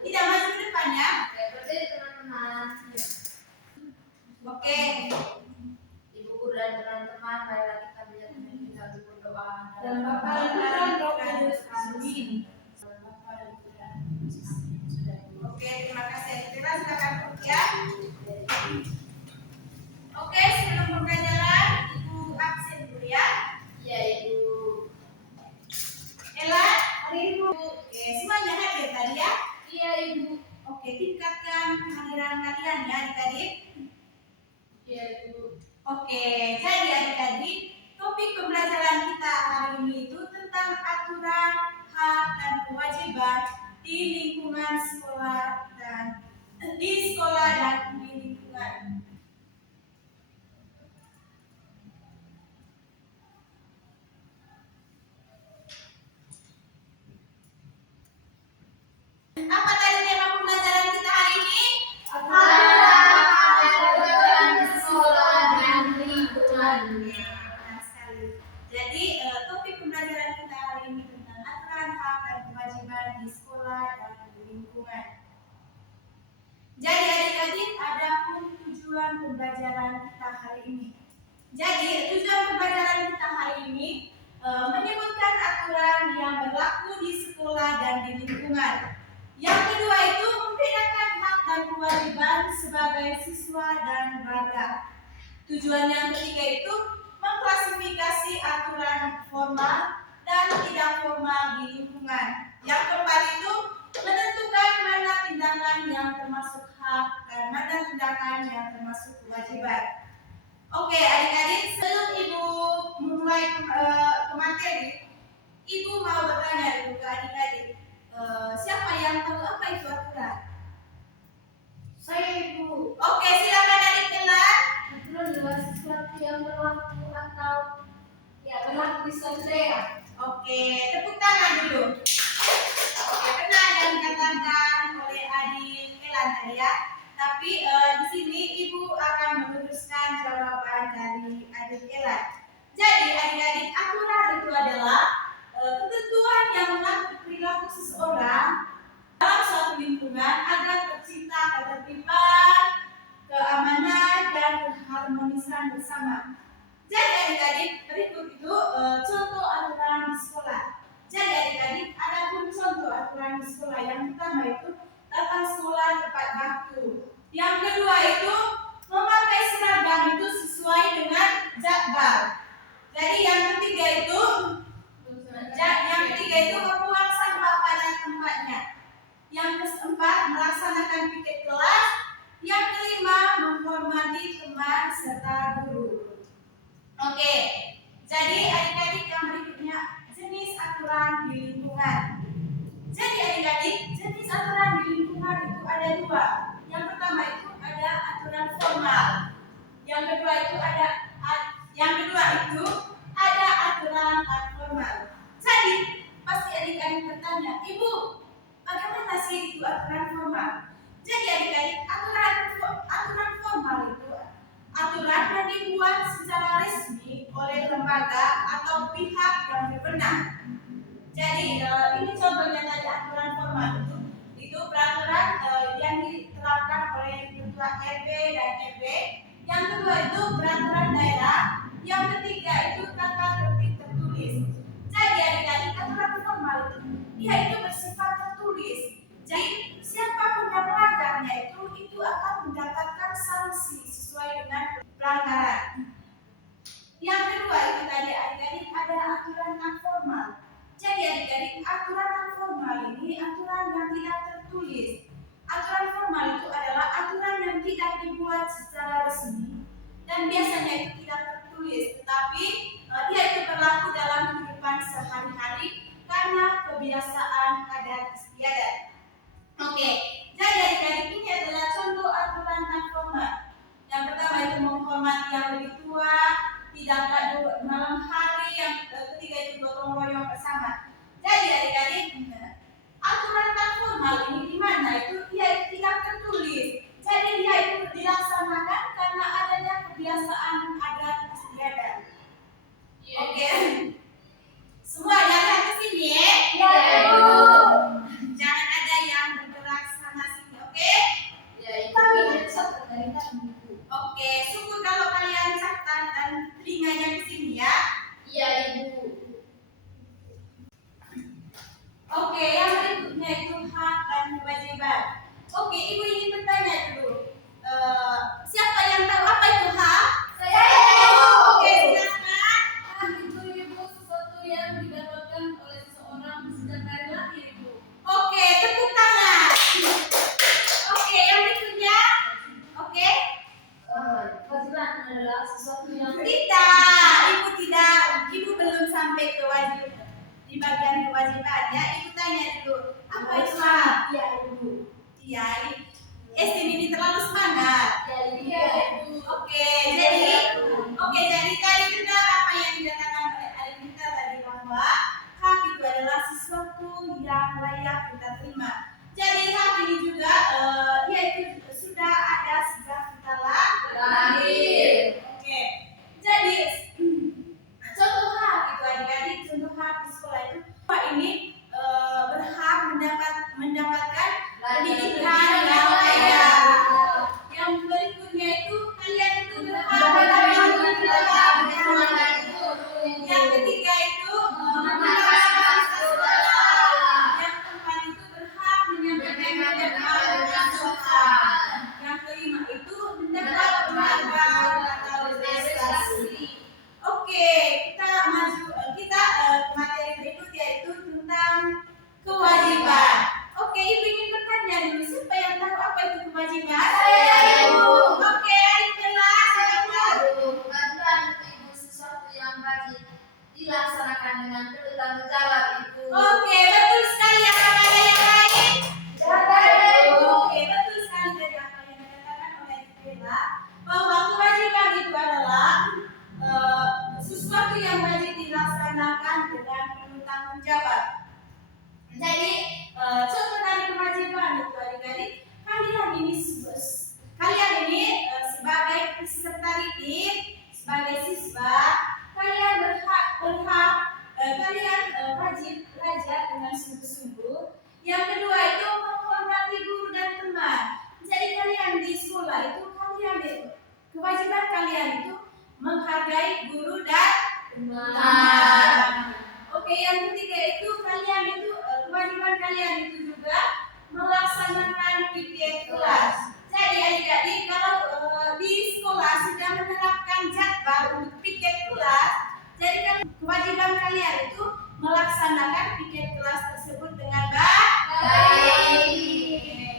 Tidak maju ke depan ya. Oke, berdiri teman-teman. Oke. Ibu guru dan teman-teman, marilah kita menyatukan kita untuk berdoa. Dalam Bapa dan Putra dan Roh Kudus. Amin. Oke, terima kasih. Kita silakan ya. Oke, sebelum pembelajaran, Ibu absen dulu ya. Iya, Ibu. Ella, hari Ibu. Oke, semuanya hadir tadi ya. Iya, Ibu. Oke, tingkatkan kehadiran kalian ya adik-adik. Iya, Ibu. Oke, jadi adik-adik, topik pembelajaran kita hari ini itu tentang aturan, hak, dan kewajiban di lingkungan sekolah dan di sekolah dan di lingkungan. Apa tadi tema pembelajaran kita hari ini? Aturan di sekolah dan lingkungan. Benar sekali. Jadi topik pembelajaran kita hari ini tentang aturan, hak, dan kewajiban di sekolah dan di lingkungan. Jadi adik-adik, ada pun tujuan pembelajaran kita hari ini. Jadi tujuan pembelajaran kita hari ini menyebutkan aturan yang berlaku di sekolah dan di lingkungan. Yang kedua itu membedakan hak dan kewajiban sebagai siswa dan warga. Tujuan yang ketiga itu mengklasifikasi aturan formal dan tidak formal di lingkungan. Yang keempat itu menentukan mana tindakan yang termasuk hak dan mana tindakan yang termasuk kewajiban. Oke adik-adik, sebelum Ibu memulai ke materi, Ibu mau bertanya dulu ke adik-adik, siapa yang tahu apa itu aturan? Saya, Ibu. Oke, silakan adik kelas. Aturan adalah sesuatu yang berlaku atau berlaku di suatu daerah. Oke, tepuk tangan dulu. Oke, benar yang dikatakan oleh adik Elan tadi ya. Tapi di sini Ibu akan meneruskan jawaban dari adik Elan. Jadi adik-adik, aturan itu adalah ketentuan yang mengatur perilaku seseorang dalam suatu lingkungan agar tercipta ketertiban, keamanan, dan keharmonisan bersama. Jadi adik-adik, berikut itu contoh aturan di sekolah. Jadi adik-adik, ada pun contoh aturan di sekolah. Yang pertama itu datang sekolah tepat waktu. Yang kedua itu memakai seragam itu sesuai dengan jadwal. Jadi yang ketiga itu membuang sampah pada tempatnya. Yang keempat melaksanakan piket kelas. Yang kelima menghormati teman serta guru. Oke, jadi adik-adik yang berikutnya jenis aturan di lingkungan. Jadi adik-adik, jenis aturan di lingkungan itu ada dua. Yang pertama itu ada aturan formal. Yang kedua itu ada aturan non formal. Jadi pasti adik-adik bertanya, Ibu, bagaimana sih itu aturan formal? Jadi adik-adik, aturan formal itu aturan yang dibuat secara resmi oleh lembaga atau pihak yang berwenang. Jadi ini contohnya tadi aturan formal itu peraturan yang diterapkan oleh ketua RW dan RW. Yang kedua itu peraturan daerah. Yang ketiga itu tata tertib tertulis. Jadi adik-adik, aturan formal dia itu bersifat tertulis. Jadi siapapun yang melanggarnya itu akan mendapatkan sanksi sesuai dengan pelanggaran. Yang kedua itu tadi adik-adik ada aturan non formal. Jadi adik-adik, aturan non formal ini aturan yang tidak tertulis. Aturan formal itu adalah aturan yang tidak dibuat secara resmi dan biasanya itu tidak tertulis, tetapi dia itu berlaku dalam kehidupan sehari-hari karena kebiasaan adat istiadat. Oke, jadi adik-adik ini adalah contoh aturan non formal. Yang pertama itu menghormati yang lebih tua, tidak gaduh malam hari. Yang ketiga itu gotong royong bersama. Jadi adik-adik, aturan non formal ini di mana itu dia tidak tertulis. Jadi dia itu dilaksanakan karena adanya kebiasaan adat istiadat. Oke. Semua lihat ke sini ya. Iya, Ibu. kewajiban. Oke, ibu ingin bertanya dulu. Siapa yang tahu apa itu hak? Saya. Oke, silakan. Hak itu ibu sesuatu yang didapatkan oleh seseorang sejak dari lahir ibu. Oke, tepuk tangan. Oke, yang berikutnya. Oke. Kewajiban adalah sesuatu yang Tidak, ibu belum sampai ke wajib di bagian kewajibannya. Ibu tanya dulu, apa itu hak? ya ibu. Iya, ini terlalu semangat. Ya ibu. Oke, jadi tadi benar apa yang dikatakan oleh Alinita tadi bahwa hak itu adalah sesuatu yang layak kita terima. Jadi hak ini juga yaitu sudah ada sejak kita lahir. Oke, jadi contoh hak itu adik-adik, contoh hak di sekolah itu Pak ini berhak mendapatkan pendidikan yang layak. Yang berikutnya itu kalian itu berhak mendapatkan yang ketiga itu mendapatkan sekolah. Yang keempat itu berhak menyampaikan pendapat soal. Yang kelima itu mendapat penghargaan atau prestasi. Oke, kita maju kita materi berikut yaitu tentang kewajiban. Oke, ibu ingin bertanya dulu, siapa yang tahu apa itu kewajiban? Saya, Ibu. Oke, adik kelas, silakan. Kewajiban itu ibu sesuatu yang wajib dilaksanakan dengan penuh tanggung jawab ibu. Oke, betul sekali. Apakah ada yang lain? Oke, betul sekali dari apa yang dikatakan oleh Bella bahwa kewajiban itu adalah sesuatu yang wajib dilaksanakan dengan penuh tanggung jawab. Jadi contoh dari kewajiban itu adik-adik, kalian ini sebagai peserta didik, sebagai siswa, kalian kalian wajib belajar dengan sungguh-sungguh. Yang kedua itu menghormati guru dan teman. Jadi kalian di sekolah itu kewajiban kalian itu menghargai guru dan teman. Oke, yang ketiga itu kalian itu kewajiban kalian itu juga melaksanakan piket kelas. Jadi adik-adik kalau di sekolah sudah menerapkan jadwal untuk piket kelas, jadi kewajiban kalian itu melaksanakan piket kelas tersebut dengan baik.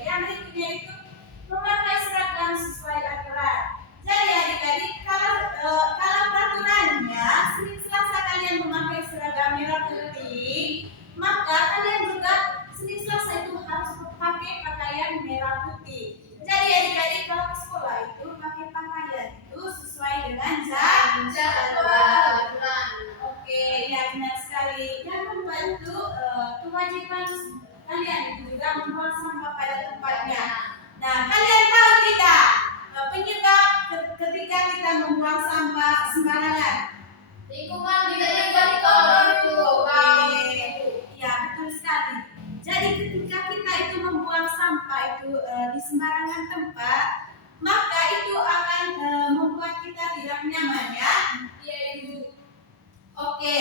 Yang berikutnya itu memakai seragam sesuai aturan. Jadi adik-adik kalau peraturannya Senin Selasa kalian memakai seragam merah putih, maka kalian juga Senin Selasa itu harus pakai pakaian merah putih. Jadi adik-adik kalau ke sekolah itu pakai pakaian itu sesuai dengan jadwal. Oke, ya benar sekali. Yang kedua itu kewajiban kalian itu juga membuang sampah pada tempatnya. Nah, kalian tahu tidak penyebab ketika kita membuang sampah sembarangan? Lingkungan tidak jadi kotor ibu. Ya, betul sekali. Jadi ketika kita itu membuang sampah itu di sembarangan tempat, maka itu akan membuat kita tidak nyaman ya. Iya ibu. Oke.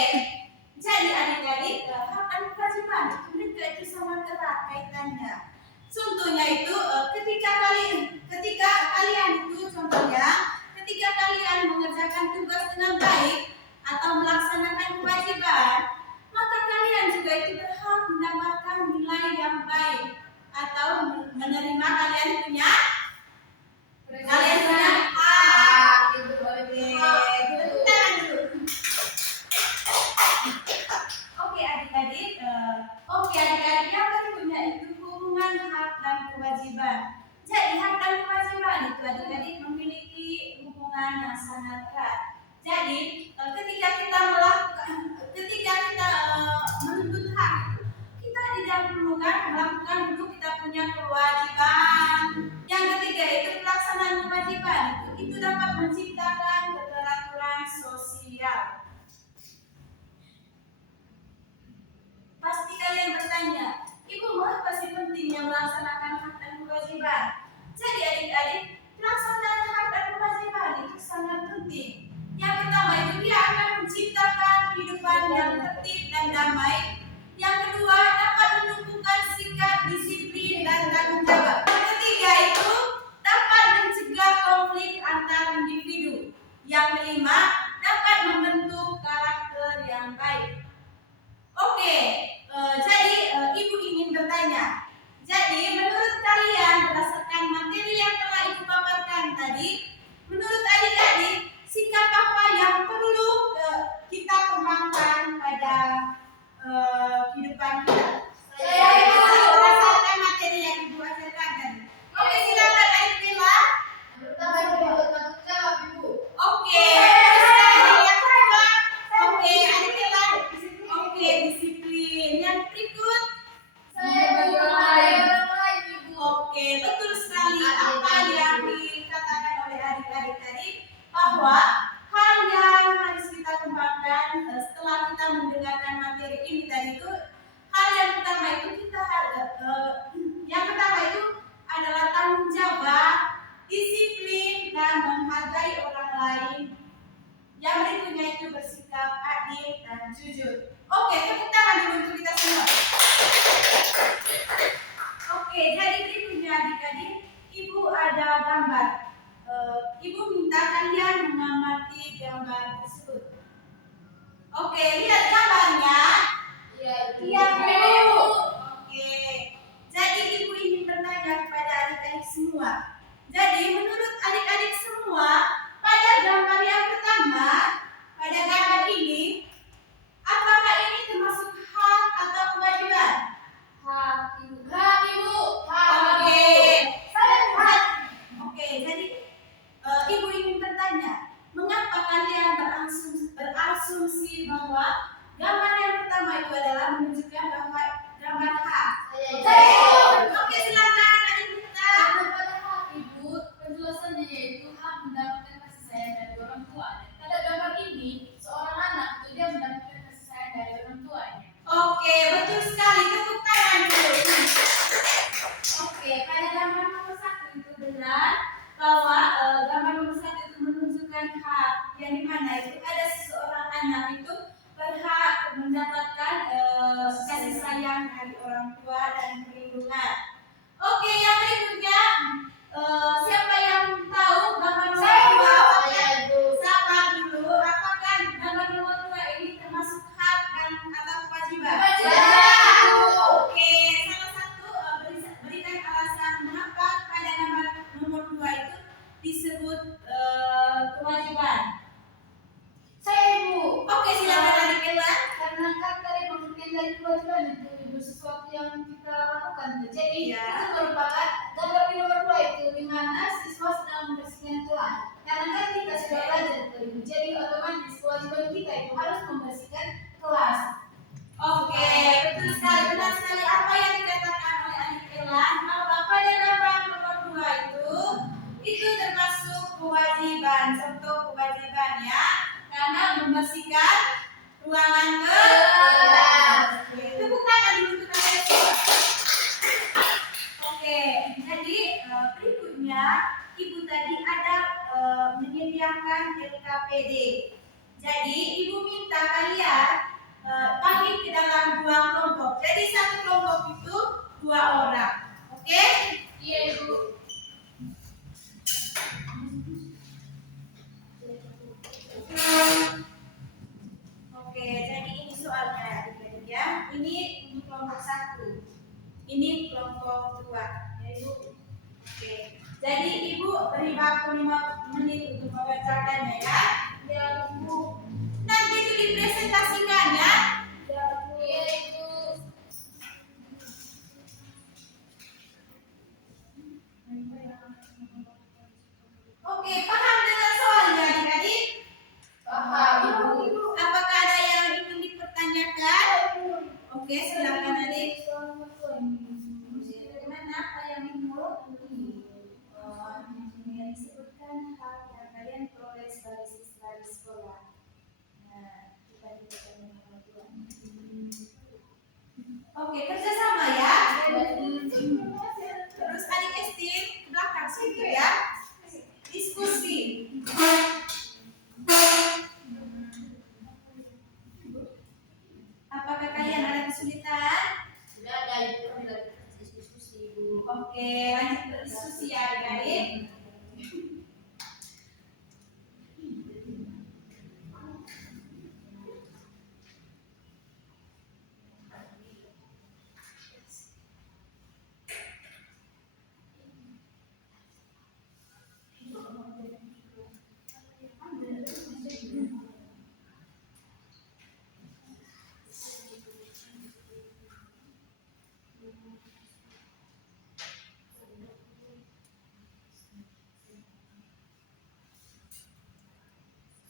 Jadi adik-adik, hak dan kewajiban mereka itu sangat erat kaitannya. Contohnya itu ketika kalian itu contohnya ketika kalian mengerjakan tugas dengan baik atau melaksanakan kewajiban, maka kalian juga itu berhak mendapatkan nilai yang baik atau menerima kalian punya hak. Oke adik-adik, yang berikutnya itu hubungan hak dan kewajiban. Jadi hak dan kewajiban itu adik-adik memiliki hubungan yang sangat erat. Jadi ketika kita menuntut hak, kita tidak perlu melakukan dulu kita punya kewajiban. Yang ketiga itu pelaksanaan kewajiban itu dapat menciptakan keteraturan sosial. Pasti kalian bertanya, Ibu, apa sih pentingnya melaksanakan hak dan kewajiban? Jadi adik-adik, pelaksanaan hak dan kewajiban itu sangat penting. Yang pertama itu dia akan menciptakan kehidupan yang tertib dan damai. Yang kedua dapat menumbuhkan sikap disiplin dan tanggung itu bersikap adil dan jujur. Oke, tepuk tangan dulu untuk kita semua. Oke, jadi berikutnya adik-adik, Ibu ada gambar. Ibu minta kalian mengamati gambar tersebut. Oke, lihat gambarnya. Iya, Bu. Oke, jadi Ibu ingin bertanya kepada adik-adik semua. Jadi menurut adik-adik semua, pada gambar yang pertama, pada gambar ini, apakah ini termasuk hak atau kewajiban? Hak, Ibu. Oke, jadi Ibu ingin bertanya, mengapa kalian berasumsi bahwa gambar yang pertama itu adalah menunjukkan bahwa gambar hak? Oke, silakan adik kita. Karena pada hak, Ibu, penjelasannya yaitu hak mendapatkan kasih sayang dari orang tuanya. Pada gambar ini, seorang anak itu dia mendapatkan kasih sayang dari orang tuanya. Oke, betul sekali. Tepuk tangan dulu. Oke, pada gambar nomor 1 itu benar bahwa gambar nomor 1 itu menunjukkan hak yang dimana itu ada seseorang anak itu berhak mendapatkan kasih sayang dari orang tua dan perlindungan. Oke, yang berikutnya siapa yang tahu gambar nomor 2? Sabar dulu. Apakah gambar nomor 2 ini termasuk hak atau kewajiban? Oke, salah satu berikan alasan mengapa pada gambar nomor 2 itu disebut kewajiban. Ibu. Oke, silakan adik Ella. Karena kan tadi pengertian dari kewajiban itu, Ibu, sesuatu yang kita lakukan. Jadi Iya. itu merupakan gambar di nomor 2 itu, di mana siswa sedang membersihkan kelas. Karena kan kita sudah belajar itu, Ibu. Jadi otomatis kewajiban kita itu harus membersihkan kelas. Oke, betul sekali, benar sekali apa yang dikatakan oleh adik Ella bahwa pada gambar nomor 2 itu termasuk kewajiban, contoh kewajiban ya, karena membersihkan ruangan kelas. Tepuk tangan dulu untuk kalian semua. Oke, jadi berikutnya Ibu tadi ada menyediakan LKPD. Jadi Ibu minta kalian bagi ke dalam 2 kelompok. Jadi satu kelompok itu 2 orang. Oke? Iya, Ibu. Oke, jadi ini soalnya adik-adik ya. Ini untuk kelompok 1. Ini kelompok 2. Ya, Ibu. Oke. Jadi Ibu beri waktu 5 menit untuk membacakannya ya. Ya, Ibu. Nanti itu dipresentasikan ya. Iya, Ibu. Oke, paham dengan soalnya adik-adik? Paham, Ibu. Apakah ada yang ingin dipertanyakan? Oke, silakan adik. Bagaimana apa yang menurut yang disebutkan hak yang kalian peroleh sebagai siswa di sekolah. Nah, kita dipertanyakan nomor 2. Oke, kerjasama ya. Terus adik SD ke belakang situ ya. Diskusi. Apakah kalian ada kesulitan? Sudah ada, Ibu. Kami lagi diskusi, Ibu. Oke, lanjut berdiskusi ya adik-adik.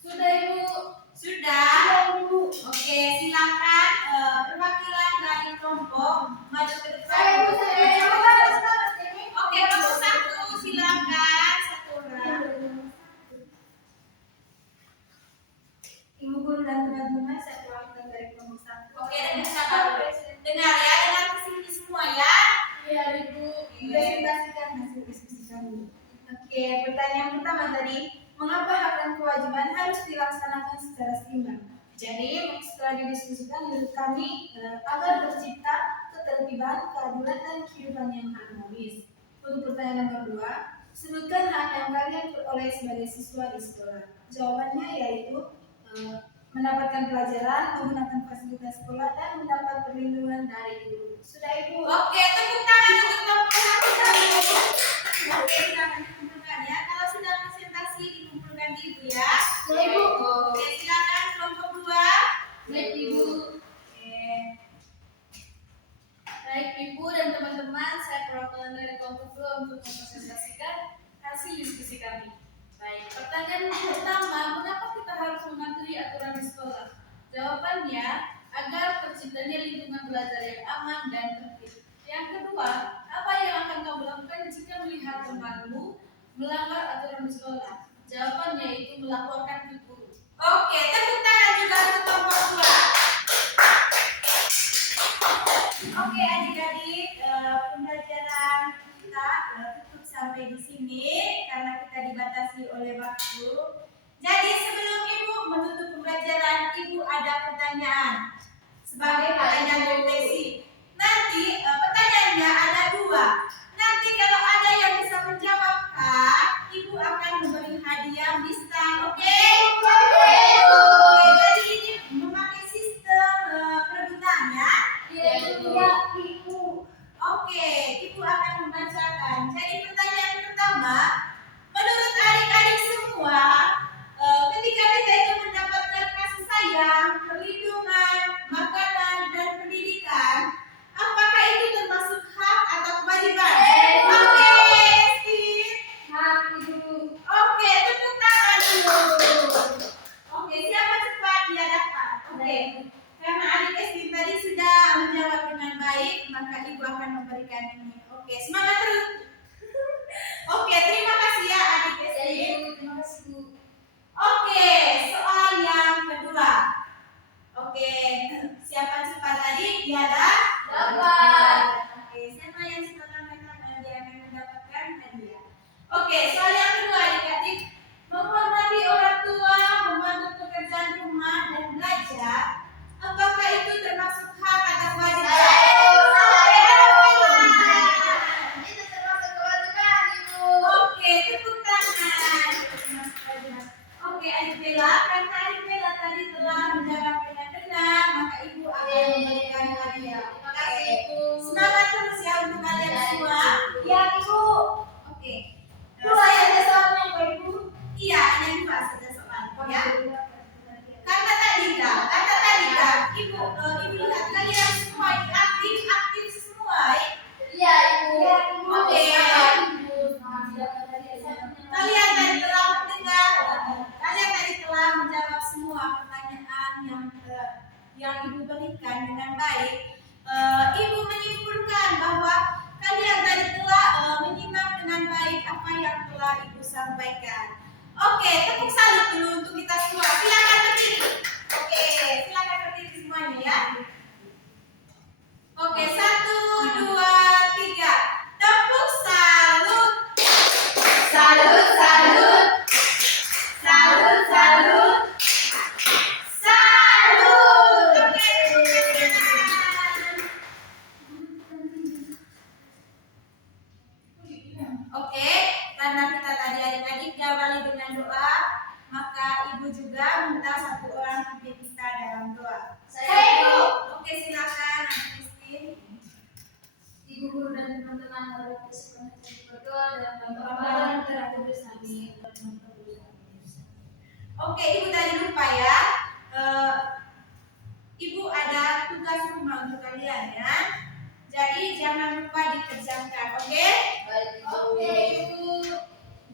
Sudah Ibu? Sudah? Oke, silakan perwakilan dari kelompok maju ke depan. Oke, kelompok 1 silakan 1 orang. Ibu guru dan teman-teman, saya perwakilan dari kelompok 1. Oke, dan sabar. Dengar ya, dengar ke sini semua ya. Iya, Ibu. Presentasikan hasil diskusi kami. Oke, pertanyaan pertama tadi, Mengapa hak dan kewajiban harus dilaksanakan secara seimbang? Jadi setelah didiskusikan menurut kami agar tercipta ketertiban, keadilan, dan kehidupan yang harmonis. Untuk pertanyaan nomor 2, sebutkan hak yang kalian peroleh sebagai siswa di sekolah. Jawabannya yaitu mendapatkan pelajaran, menggunakan fasilitas sekolah, dan mendapat perlindungan dari guru. Sudah Ibu? Oke, tepuk tangan untuk kelompok 1. Oke, silakan dikumpulkan ya. Kalau sudah presentasi dikumpulkan di Ibu ya. Ya, Ibu. Oke, silakan kelompok 2. Baik Ibu. Oke. Baik Ibu dan teman-teman, saya perwakilan dari kelompok 2 untuk mempresentasikan hasil diskusi kami. Baik, pertanyaan pertama, mengapa kita harus mematuhi aturan di sekolah? Jawabannya, agar terciptanya lingkungan belajar yang aman dan tertib. Yang kedua, apa yang akan kamu lakukan jika melihat temanmu melanggar aturan di sekolah? Jawabannya yaitu melaporkan ke guru. Oke, tepuk tangan juga untuk kelompok 2. Oke, adik-adik, pembelajaran kita tutup sampai di sini karena kita dibatasi oleh waktu. Jadi sebelum Ibu menutup pembelajaran, Ibu ada pertanyaan sebagai pertanyaan refleksi. Nanti pertanyaannya ada 2. Nanti kalau ada yang bisa menjawabkan, Ibu akan memberi hadiah mistal. Oke? Oke, jadi ini memakai sistem perebutan ya. Ibu. Oke, Ibu akan membacakan. Jadi pertanyaan pertama, menurut adik-adik semua, ketika kita itu mendapatkan kasih sayang, perlindungan, makanan, dan pendidikan, apakah itu termasuk hak atau kewajiban? Oke, Estin. Hak Ibu. Oke, tepuk tangan dulu. Oke, siapa cepat dia dapat. Oke. Karena adik Estin tadi sudah menjawab dengan baik, maka Ibu akan memberikan ini. Oke, semangat terus. Oke, terima kasih ya adik Estin. Terima kasih Bu. Oke, soal yang kedua. Oke, siapa cepat tadi? Dia Dapat. Oke, siapa yang cepat angkat tangan dia akan mendapatkan hadiah. Oke, soal yang kedua adik-adik. Menghormati orang tua, membantu pekerjaan rumah dan belajar. Apakah itu termasuk hak atau kewajiban? Itu termasuk kewajiban Ibu. Oke, tepuk tangan. Oke, adik Bella, karena adik Bella tadi telah menjawab dengan benar, maka Ibu akan memberikan hadiah. Terima kasih Ibu. Semangat terus ya untuk kalian semua. Ya Ibu. Oke. Mulai ada soalnya Pak Ibu. Iya, hanya 2 saja soal ya. Karena tadi kak, Ibu lihat kalian semua ini aktif semua. Iya Ibu. Oke. Ibu. Kalian tadi telah mendengar, kalian tadi telah menjawab semua pertanyaan yang Ibu berikan dengan baik. Ibu menyimpulkan bahwa kalian tadi telah menyimak dengan baik apa yang telah Ibu sampaikan. Oke, tepuk salut dulu untuk kita semua. Silakan berdiri. Oke, silakan berdiri semuanya ya. Oke, 1, 2, 3. Tepuk salut. Salut, salut. Salut, salut. Salut. Oke. Oke, karena kita tadi adik-adik diawali dengan doa, maka Ibu juga minta 1 orang pimpin kita dalam doa. Saya Ibu. Oke, silakan Adik Christine. Ibu guru dan teman-teman harap berdoa dan berdoa terhadap bersami. Oke, Ibu tadi lupa ya. Ibu ada tugas rumah untuk kalian ya. Jadi jangan lupa dikerjakan, oke? Baik Ibu. Oke Ibu.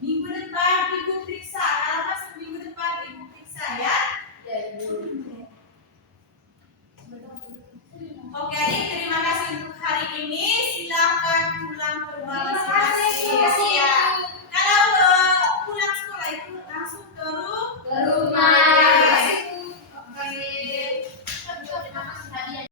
Minggu depan Ibu